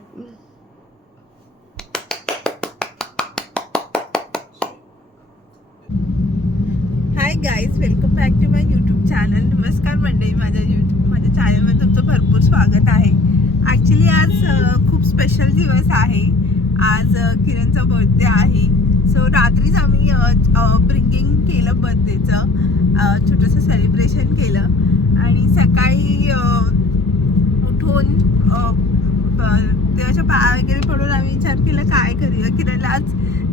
High guys, welcome back to my YouTube channel. नमस्कार मंडळी, माझ्या चॅनलमध्ये तुमचं भरपूर स्वागत आहे. ॲक्च्युली आज खूप स्पेशल दिवस आहे. आज किरणचा बर्थडे आहे. सो रात्रीच आम्ही ब्रिंगिंग केलं बर्थडेचं, छोटंसं सेलिब्रेशन केलं आणि सकाळी उठून देवाच्या पाया वगैरे पडून आम्ही विचार केला काय करूया. किरणला आज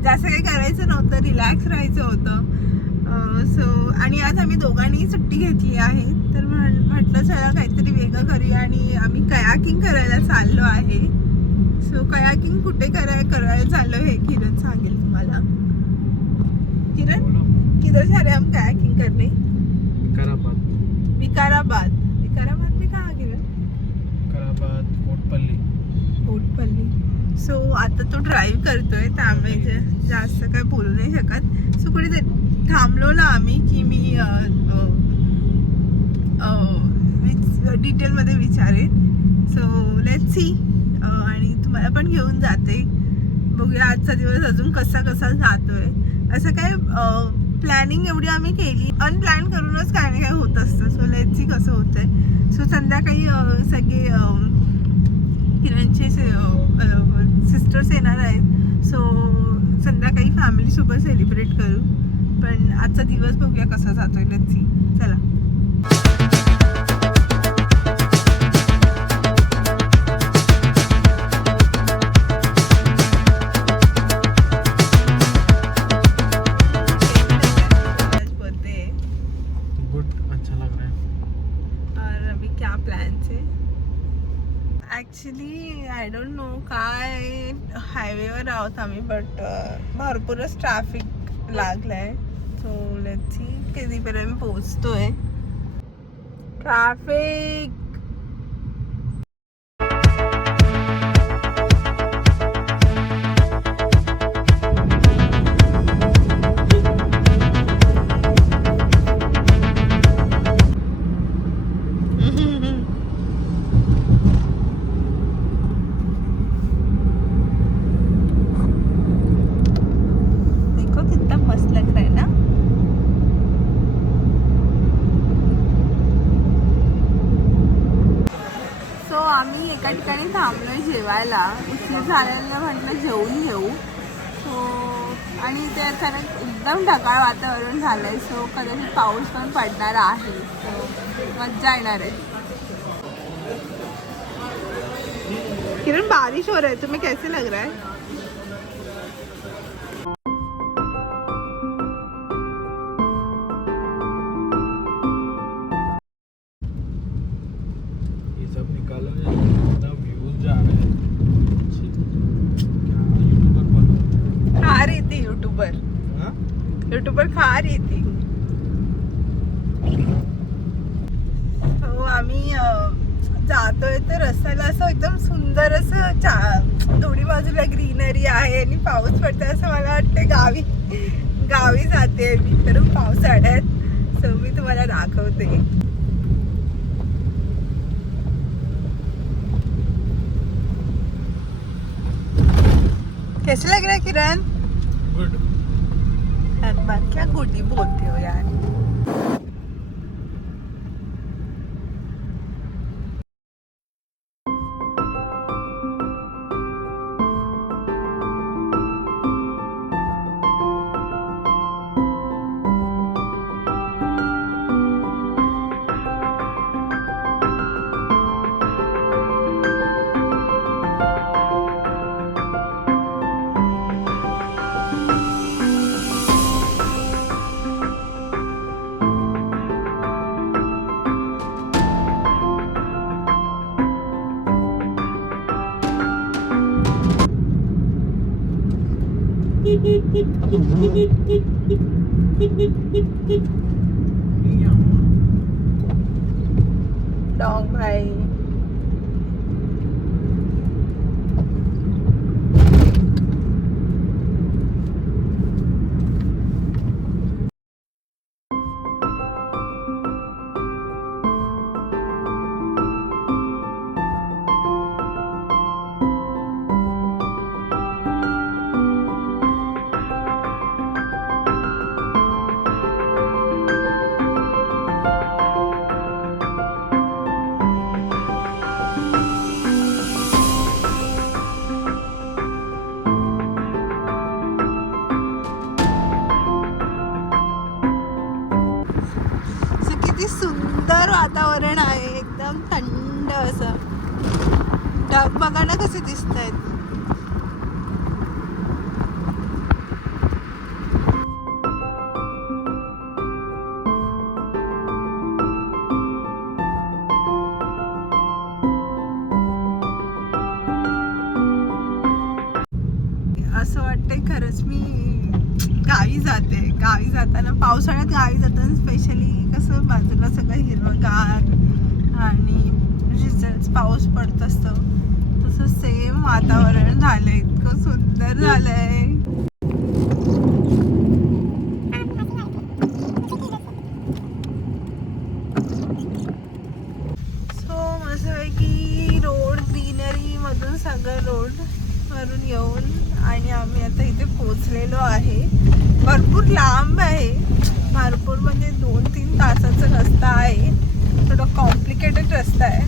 जास्त काही करायचं नव्हतं, रिलॅक्स राहायचं होतं. आणि आज आम्ही दोघांनी सुट्टी घेतली आहे, तर म्हटलं चला काहीतरी वेगळं करूया आणि आम्ही कयाकिंग करायला चाललो आहे. सो कयाकिंग कुठे करायला चाललो हे किरण सांगेल तुम्हाला. किरण, किधर जा रहे हम कयाकिंग करने? विकाराबाद में कहाँ गए? विकाराबाद, कोटपल्ली. सो आता तो ड्राईव्ह करतोय, त्यामुळे जास्त काय बोलू नाही शकत. सो कुठे थांबलो ना आम्ही की मी डिटेलमध्ये विचारेन. सो लेट्स सी, आणि तुम्हाला पण घेऊन जाते. बघूया आजचा दिवस अजून कसा जातोय. असं काय प्लॅनिंग एवढी आम्ही केली, अनप्लॅन करूनच काय ना काय होत असतं. सो लेट्स सी कसं होतंय. सो संध्याकाळी सगळे किरणचे सिस्टर्स येणार आहेत. सो संध्याकाळी फॅमिलीसोबत सेलिब्रेट करू. पण आजचा दिवस बघूया कसा जातोय. Let's see. चला. ॲक्च्युली आय डोंट नो काय, हायवेवर आहोत आम्ही, बट भरपूरच ट्रॅफिक लागलाय. सो लेट्स सी कधीपर्यंत पोहोचतोय. ट्रॅफिक एका ठिकाणी थांबलोय जेवायला. उशीर झालेलं म्हटलं जेवून घेऊ. सो आणि ते अचानक एकदम ढगाळ वातावरण झालंय. सो कदाचित पाऊस पण पडणार आहे. सो मज्जा येणार आहे. किरण, बारिश हो रहा है, तुम्हें कैसे लग रहा है? यूट्यूबर खार येते. हो, आम्ही जातोय तर रस्त्याला असं एकदम सुंदर असं दोन्ही बाजूला ग्रीनरी आहे आणि पाऊस पडतोय. असं मला वाटतं गावी जाते मी खरं पावसाळ्यात. सो मी तुम्हाला दाखवते. कैसे लग रहा है किरण? गुड. हर बार क्या गुडी बोलते हो यार. डॉग भाई. किती सुंदर वातावरण आहे, एकदम थंड असं. ढग बघा ना कसे दिसत आहेत. असं वाटतंय खरंच मी गावी जाते. गावी जाताना, पावसाळ्यात गावी जाताना स्पेशली कसं बाजूला सगळं हिरवंगार आणि रिझल्ट पाऊस पडत असतो, तसं सेम वातावरण झालंय. इतकं सुंदर झालंय. सो मस्तपैकी रोड, ग्रीनरी मधून सगळं रोड वरून येऊन आणि आम्ही आता इथे पोहोचलेलो आहे. भरपूर लांब आहे, भरपूर म्हणजे 2-3 तासाचा रस्ता आहे. थोडा कॉम्प्लिकेटेड रस्ता आहे,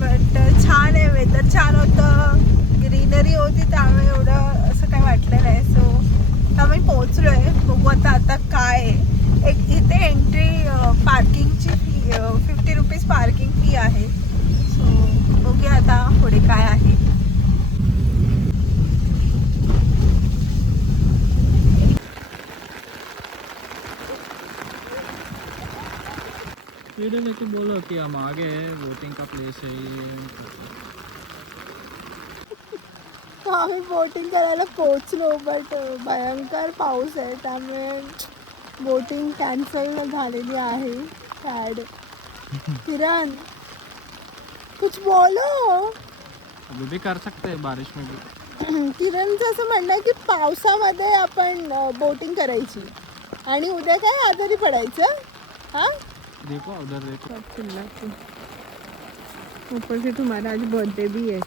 बट छान आहे. वेदर छान होतं, ग्रीनरी होती, त्यामुळे एवढं असं काही वाटलं नाही. सो आम्ही पोहोचलो आहे. बघू आता काय आहे. एक इथे एंट्री पार्किंगची फी 50 रुपीज पार्किंग फी आहे. सो बघूया आता पुढे काय आहे. वीडियो में तो बोलो कि हम आगे है, बोटिंग का प्लेस है ये. तो आम्ही बोटिंग करायला पोहोचलो, बट भयंकर पाऊस आहे, त्यामुळे बोटिंग कॅन्सल झालेली आहे. सॅड. किरण कुछ बोलो. अभी भी कर सकते हैं बारिश में भी. किरणचं असं म्हणणं आहे की पावसामध्ये आपण बोटिंग करायची आणि उद्या काय आजारी पडायचं. हा देखो उधर देखो. ऊपर से तुम्हारा आज बर्थडे भी है.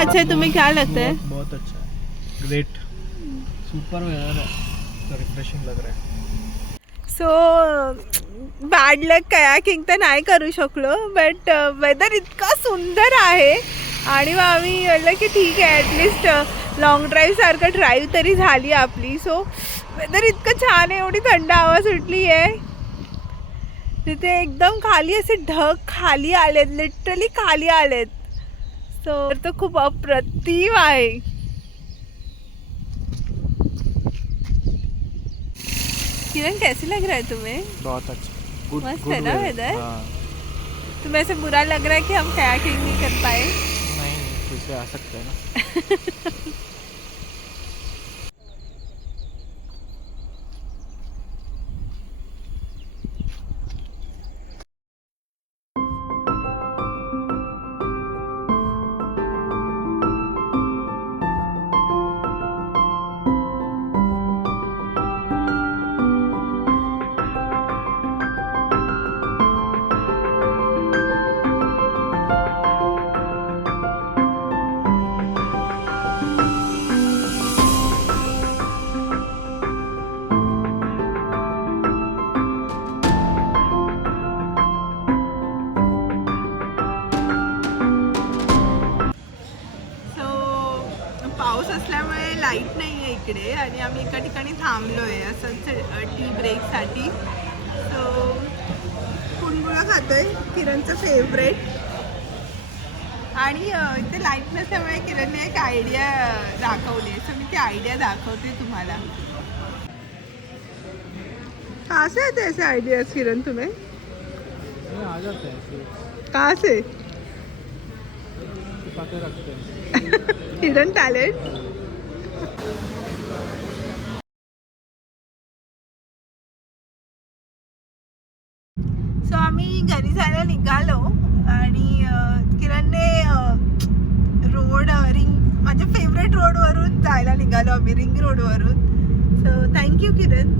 अच्छा, तुम्हें क्या लगता है? बहुत अच्छा है, ग्रेट, सुपर वेदर है, तो रिफ्रेशिंग लग रहा है. सो बॅड लक कयाकिंग तर नाही करू शकलो, बट वेदर इतका सुंदर आहे आणि मग आम्ही म्हणलं की ठीक आहे, ॲटलिस्ट लॉंग ड्राईव्ह सारखं ड्राईव्ह तरी झाली आपली. सो वेदर इतकं छान आहे, एवढी थंड हवा सुटली आहे. तिथे एकदम खाली असे ढग खाली आलेत, लिटरली खाली आलेत. सो तो खूप अप्रतिम आहे. किरण कैसे लग रहा है तुम्हें? बहुत अच्छा, मस्त है ना वेदर? हाँ. तुम्हें ऐसे बुरा लग रहा है कि हम कयाकिंग नहीं कर पाए? नहीं, फिर से आ सकते हैं ना. पाऊस असल्यामुळे लाईट नाही आहे इकडे आणि आम्ही एका ठिकाणी थांबलो आहे असंच टी ब्रेकसाठी. सो कुणगुळा खातोय, किरणचं फेवरेट. आणि इथे लाईट नसल्यामुळे किरणने एक आयडिया दाखवली, सो मी ती आयडिया दाखवते तुम्हाला. कहाँ से आते ऐसे आइडियाज किरण तुम्हें? आ जाते हैं, कहाँ से? छुपाते रखते हैं. Hidden talent. सो आम्ही घरी जायला निघालो आणि किरणने रोड रिंग, माझ्या फेवरेट रोडवरून जायला निघालो आम्ही, रिंग रोडवरून. सो थँक्यू किरण.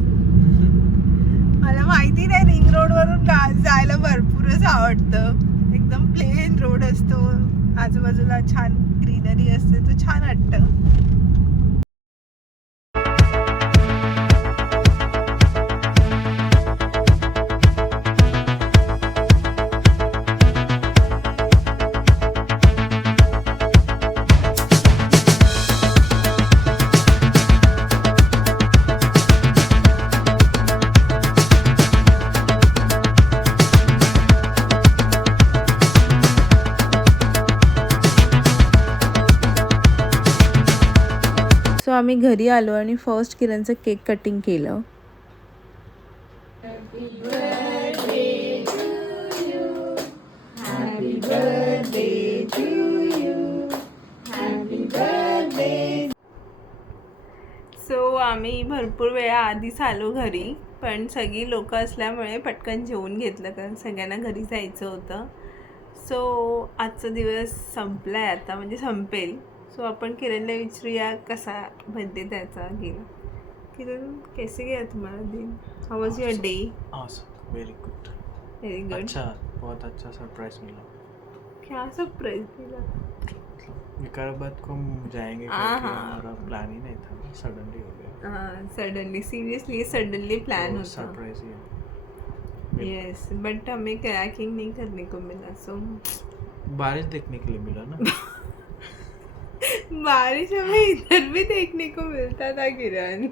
मला माहिती नाही रिंग रोडवरून जायला भरपूरच आवडतं. एकदम प्लेन रोड असतो, आजूबाजूला छान ग्रीनरी असते, तो छान वाटतं. आम्ही घरी आलो आणि फर्स्ट किरणचं केक कटिंग केलं. सो आम्ही भरपूर वेळा आधीच आलो घरी, पण सगळी लोक असल्यामुळे पटकन जेवून घेतलं कारण सगळ्यांना घरी जायचं होतं. सो आजचा दिवस संपलाय आता, म्हणजे संपेल. सो आपण किरणला विचारूया कसा बर्थडे त्याचा गेला. किरण, कैसे गया तुम्हारा दिन? हाउ वाज your day? Awesome, very good. Very good. अच्छा, बहुत अच्छा सरप्राइज मिला. क्या सरप्राइज दिला? विकाराबाद को हम जाएंगे हाँ, करके हाँ. हमारा प्लान ही नहीं था ना, सडनली हो गया. हाँ, सडनली, सीरियसली सडनली प्लान होता. सरप्राइज ही है. यस, बट हमें कयाकिंग नहीं करने को मिला. सो बारिश देखने के लिए मिला ना. बारिश हमें इधर भी देखने को मिलता था किरण.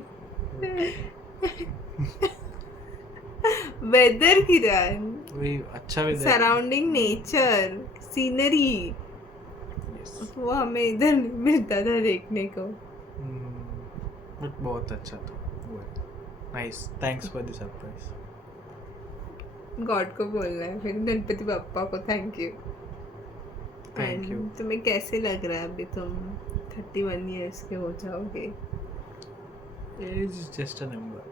वेदर किरण, वही अच्छा weather. Surrounding nature, scenery, Yes. वो हमें इधर नहीं मिलता था देखने को. बट बहुत अच्छा था. Nice, thanks for the surprise. God को बोलना है फिर, गणपति बप्पा को थैंक यू. Thank you. तुम्हें कैसे लग रहा है अभी तुम 31 इयर्स के हो जाओगे? Age is just a number.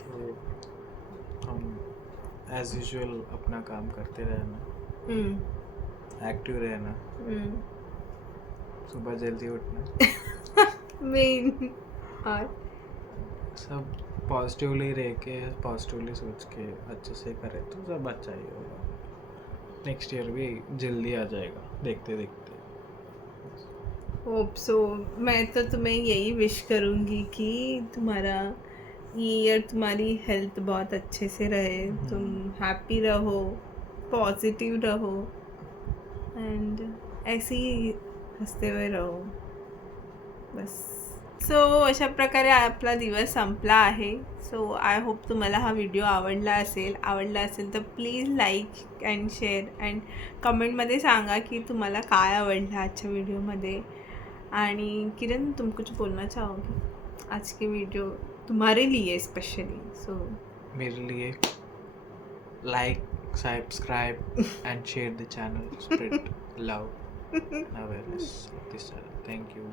तो हम एज यूजुअल अपना काम करते रहना, एक्टिव रहना, सुबह जल्दी उठना, मेन. और सब पॉजिटिवली रह के पॉजिटिवली सोच के अच्छे से करें तो सब अच्छा ही होगा. नेक्स्ट ईयर भी जल्दी आ जाएगा देखते देखते. Hope so. मैं तो तुम्हें यही विश करूँगी कि तुम्हारा ये ईयर, तुम्हारी हेल्थ बहुत अच्छे से रहे, तुम हैप्पी रहो, पॉजिटिव रहो एंड ऐसे ही हसते हुए रहो बस. सो अशा प्रकारे आपला दिवस संपला आहे. सो आय होप तुम्हाला हा व्हिडिओ आवडला असेल तर please like and share and कमेंटमध्ये सांगा की तुम्हाला काय आवडलं आजच्या व्हिडिओमध्ये. आणि किरण, तुम कुछ बोलना चाहोगे? आज के वीडियो तुम्हारे लिए स्पेशली. सो मेरे लिए like, subscribe end share the channel, spread love awareness of this channel. Thank you.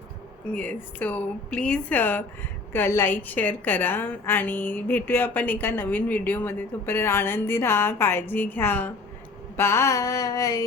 Yes, so please like share करा आणि भेटूया आपण एका नवीन व्हिडिओमध्ये. तोपर्यंत आनंदी राहा, काळजी घ्या. बाय.